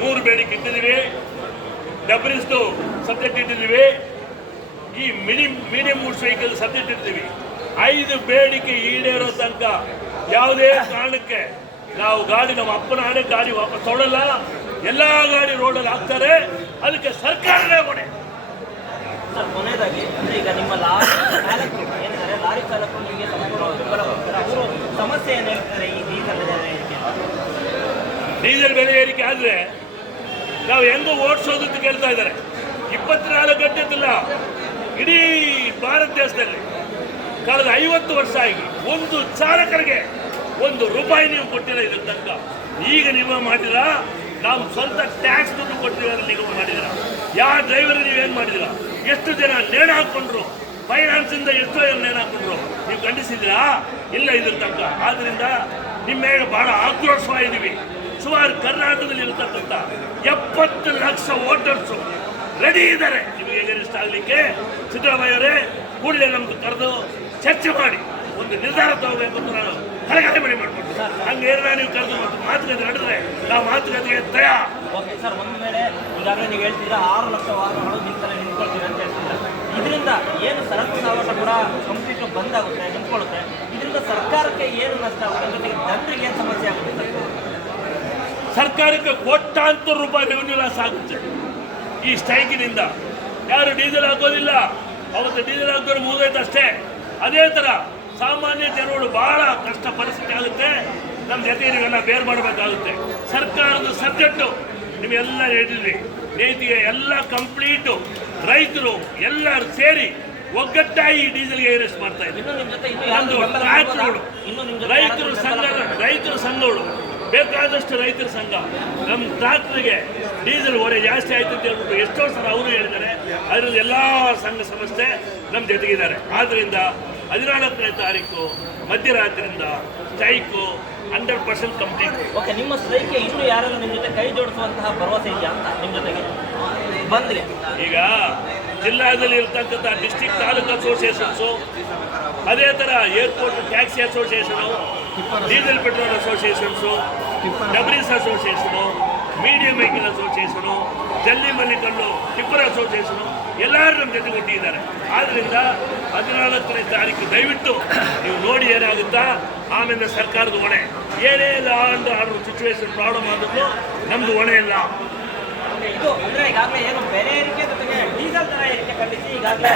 ಮೂರು ಬೇಡಿಕೆ ಇಟ್ಟಿದ್ದೀವಿ ಡಬ್ರಿಸ್ದು ಸಬ್ಜೆಕ್ಟ್ ಇಟ್ಟಿದ್ದೀವಿ ಈ mini medium goods vehicle subject ಇಟ್ಟಿದ್ದೀವಿ ಐದು ಬೇಡಿಕೆ ಈಡೇರೋ ತನಕ ಯಾವುದೇ ಕಾರಣಕ್ಕೆ ನಾವು ಗಾಡಿ ನಮ್ಮ ಅಪ್ಪನ ಹಣೆ ಗಾಡಿ ವಾಪಸ್ ತೊಗೊಳ್ಳಲ್ಲ ಎಲ್ಲ ಗಾಡಿ ರೋಡಲ್ಲಿ ಹಾಕ್ತಾರೆ. ಅದಕ್ಕೆ ಸರ್ಕಾರನೇ ಹೊಣೆ. ಸರ್ ಕೊನೆಯದಾಗಿ ಅಂದ್ರೆ ಈಗ ನಿಮ್ಮ ಲಾರಿ ಚಾಲಕರು ಏನಿದ್ದಾರೆ ಲಾರಿ ಚಾಲಕರು ನಿಮಗೆ ಅವರು ಸಮಸ್ಯೆ ಏನು ಹೇಳ್ತಾರೆ ಈ ಡೀಸೆಲ್ ಬೆಲೆ ಏರಿಕೆ ಡೀಸೆಲ್ ಬೆಲೆ ಏರಿಕೆ ಆದರೆ ನಾವು ಹೆಂಗೋ ಓಡಿಸೋದು ಅಂತ ಕೇಳ್ತಾ ಇದ್ದಾರೆ. ಇಪ್ಪತ್ನಾಲ್ಕು ಗಂಟೆ ಅಂತಿಲ್ಲ ಇಡೀ ಭಾರತ ದೇಶದಲ್ಲಿ ಕಳೆದ ಐವತ್ತು ವರ್ಷ ಆಗಿ ಒಂದು ಚಾಲಕರಿಗೆ ಒಂದು ರೂಪಾಯಿ ನೀವು ಕೊಟ್ಟಿಲ್ಲ ಇದ್ರ ತನಕ. ಈಗ ನಿಗಮ ಮಾಡಿದ್ರ ನಾವು ಸ್ವಂತ ಟ್ಯಾಕ್ಸ್ ದುಡ್ಡು ಕೊಟ್ಟಿದ್ದೀರ ನಿಗಮ ಮಾಡಿದಿರ ಯಾವ ಡ್ರೈವರ್ ನೀವೇನು ಮಾಡಿದಿರ ಎಷ್ಟು ಜನ ನೇಣು ಹಾಕೊಂಡ್ರು ಫೈನಾನ್ಸಿಂದ ಎಷ್ಟೋ ಜನ ನೇಣು ಹಾಕೊಂಡ್ರು ನೀವು ಖಂಡಿಸಿದ್ದೀರಾ? ಇಲ್ಲ ಇದ್ರ ತನಕ. ಆದ್ದರಿಂದ ನಿಮ್ಮ ಮೇಲೆ ಬಹಳ ಆಕ್ರೋಶವಾಗಿದ್ದೀವಿ. ಸುಮಾರು ಕರ್ನಾಟಕದಲ್ಲಿ ಇರತಕ್ಕಂಥ ಎಪ್ಪತ್ತು ಲಕ್ಷ ವೋಟರ್ಸು ರೆಡಿ ಇದ್ದಾರೆ. ನಿಮಗೆ ಗರಿಷ್ಠ ಆಗಲಿಕ್ಕೆ? ಸಿದ್ದರಾಮಯ್ಯವರೇ ಕೂಡಲೇ ನಮ್ದು ಕರೆದು ಚರ್ಚೆ ಮಾಡಿ ಒಂದು ನಿರ್ಧಾರ ತಗೋಬೇಕು ಅಂತ ನಾನು ಕಳಕಳಿ ಮನೆ ಹಂಗೆ ಹಂಗೇನಾರ ನೀವು ಕರೆದು ಮತ್ತು ಮಾತುಕತೆ ನಡೆದ್ರೆ ನಾವು ಮಾತುಕತೆಗೆ ತಯಾರ. ಓಕೆ ಸರ್ ಒಂದು ಮೇಲೆ ಈಗಾಗಲೇ ನೀವು ಹೇಳ್ತೀರಾ ಆರು ಲಕ್ಷ ವಾಹನಗಳು ನಿಂತಲ್ಲಿ ನಿಂತ್ಕೊಳ್ತೀವಿ ಅಂತ ಹೇಳ್ತೀರಾ ಇದರಿಂದ ಏನು ಸರಕು ಸಾಗಾಟ ಕೂಡ ಕಂಪ್ಲೀಟ್ ಬಂದಾಗುತ್ತೆ ನಿಂತ್ಕೊಳ್ಳುತ್ತೆ. ಇದರಿಂದ ಸರ್ಕಾರಕ್ಕೆ ಏನು ನಷ್ಟ ಆಗುತ್ತೆ ಜೊತೆಗೆ ಜನರಿಗೆ ಏನು ಸಮಸ್ಯೆ ಆಗುತ್ತೆ? ಸರ್ಕಾರಕ್ಕೆ ಕೋಟ್ಯಾಂತರ ರೂಪಾಯಿ ರೆವೆನ್ಯೂ ಲಾಸ್ ಆಗುತ್ತೆ. ಈ ಸ್ಟ್ರೈಕಿನಿಂದ ಯಾರು ಡೀಸೆಲ್ ಹಾಕೋದಿಲ್ಲ ಅವತ್ತು ಡೀಸೆಲ್ ಹಾಕೋರು ಮುಗಿದೈತೆ ಅಷ್ಟೇ. ಅದೇ ಥರ ಸಾಮಾನ್ಯ ಜನರು ಬಹಳ ಕಷ್ಟ ಪರಿಸ್ಥಿತಿ ಆಗುತ್ತೆ. ನಮ್ಮ ಜೊತೆ ನೀವೆಲ್ಲ ಬೇರ್ ಮಾಡಬೇಕಾಗುತ್ತೆ. ಸರ್ಕಾರದ ಸಬ್ಜೆಕ್ಟು ನಿಮಗೆಲ್ಲ ಹೇಳಿದ್ವಿ ನೈತಿಗೆ ಎಲ್ಲ ಕಂಪ್ಲೀಟು ರೈತರು ಎಲ್ಲರೂ ಸೇರಿ ಒಗ್ಗಟ್ಟಾಗಿ ಡೀಸೆಲ್ಗೆ ಏರಿಸ್ ಮಾಡ್ತಾ ಇದ್ದೀವಿ ರೈತರು ಸಂಘ ರೈತರು ಸಂಘಗಳು. ಬೇಕಾದಷ್ಟು ರೈತರ ಸಂಘ ನಮ್ಮ ಟ್ರಾಕ್ಟರ್ಗೆ ಡೀಸೆಲ್ ಹೊರೆ ಜಾಸ್ತಿ ಆಯ್ತು ಅಂತ ಹೇಳ್ಬಿಟ್ಟು ಎಷ್ಟೋ ಸಲ ಅವರು ಹೇಳಿದ್ದಾರೆ. ಅದರಲ್ಲಿ ಎಲ್ಲ ಸಂಘ ಸಂಸ್ಥೆ ನಮ್ಮ ಜೊತೆಗಿದ್ದಾರೆ. ಆದ್ದರಿಂದ ಹದಿನಾಲ್ಕನೇ ತಾರೀಕು ಮಧ್ಯರಾತ್ರಿಯಿಂದ strike hundred percent complete. Okay ನಿಮ್ಮ ಸ್ಟ್ರೈಕ್ಗೆ ಇನ್ನೂ ಯಾರಾದ್ರೂ ನಿಮ್ಮ ಜೊತೆ ಕೈ ಜೋಡಿಸುವಂತಹ ಭರವಸೆ ಇದೆಯಾ ಅಂತ ನಿಮ್ಮ ಜೊತೆಗೆ? ಬಂದ್ರಿ ಈಗ ಜಿಲ್ಲಾದಲ್ಲಿ ಇರ್ತಕ್ಕಂಥ ಡಿಸ್ಟಿಕ್ ತಾಲೂಕು ಅಸೋಸಿಯೇಷನ್ಸು ಅದೇ ಥರ airport taxi association diesel petrol associations debris association medium vehicle association ಜಲ್ಲಿ ಮಲ್ಲಿಕಲ್ಲು ಟಿಪ್ಪರ್ ಅಸೋಸಿಯೇಷನು ಎಲ್ಲರೂ ನಮ್ಮ ಜೊತೆ ಕೊಟ್ಟಿದ್ದಾರೆ ಆದ್ದರಿಂದ ಹದಿನಾಲ್ಕನೇ ತಾರೀಕು ದಯವಿಟ್ಟು ನೀವು ನೋಡಿ ಏನಾಗುತ್ತಾ ಆಮೇಲೆ ಸರ್ಕಾರದ ಹೊಣೆ. ಏನೇ ಇಲ್ಲ ಅಂಡ್ ಆರ್ಡರ್ ಸಿಚುವೇಶನ್ ಪ್ರಾಬ್ಲಮ್ ಆದ್ರೂ ನಮ್ಮದು ಹೊಣೆ ಇಲ್ಲ. ಇದು ಅಂದರೆ ಈಗಾಗಲೇ ಏನು ಬೆಲೆ ಏರಿಕೆ ಜೊತೆಗೆ ಡೀಸೆಲ್ ದರ ಏರಿಕೆ ಖಂಡಿಸಿ ಈಗಾಗಲೇ